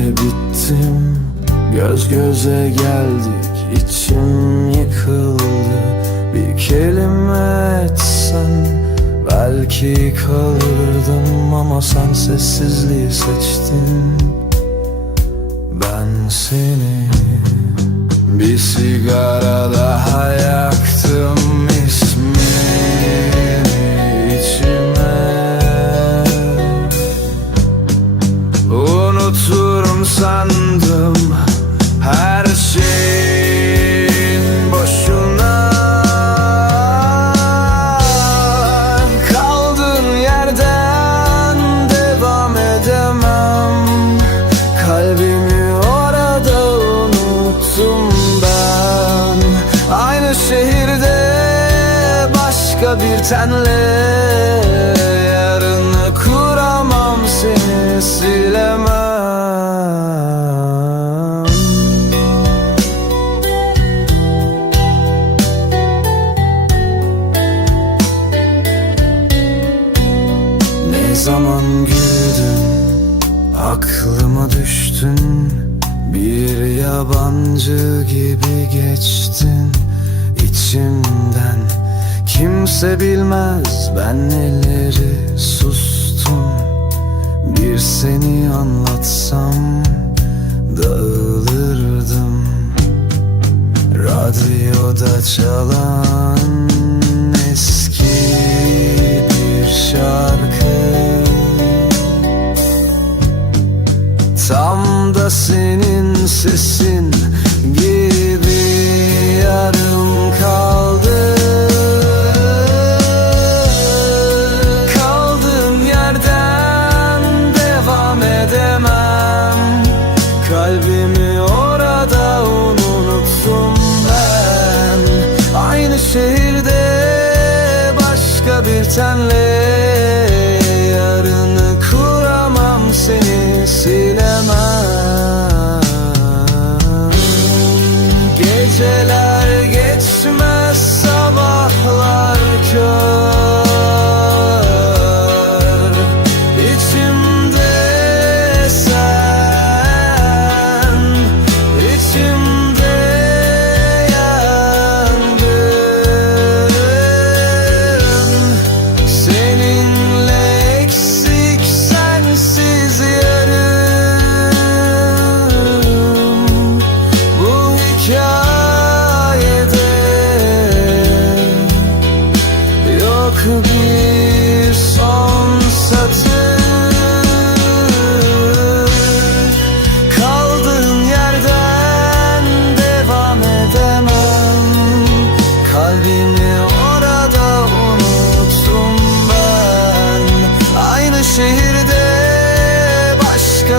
bittim. Göz göze geldik içim yıkıldı. Bir kelime etsen Belki kalırdım ama sen sessizliği seçtin. Ben seni Bir sigara daha hayal Şehirde başka bir tenle Yarını kuramam seni silemem. Ne zaman güldün Aklıma düştün Bir yabancı gibi geçtin içimden. Kimse bilmez ben neleri sustum. Bir seni anlatsam dağılırdım. Radyoda çalan eski bir şarkı. Tam da senin sesin gibi yarım başka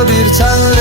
bir tenle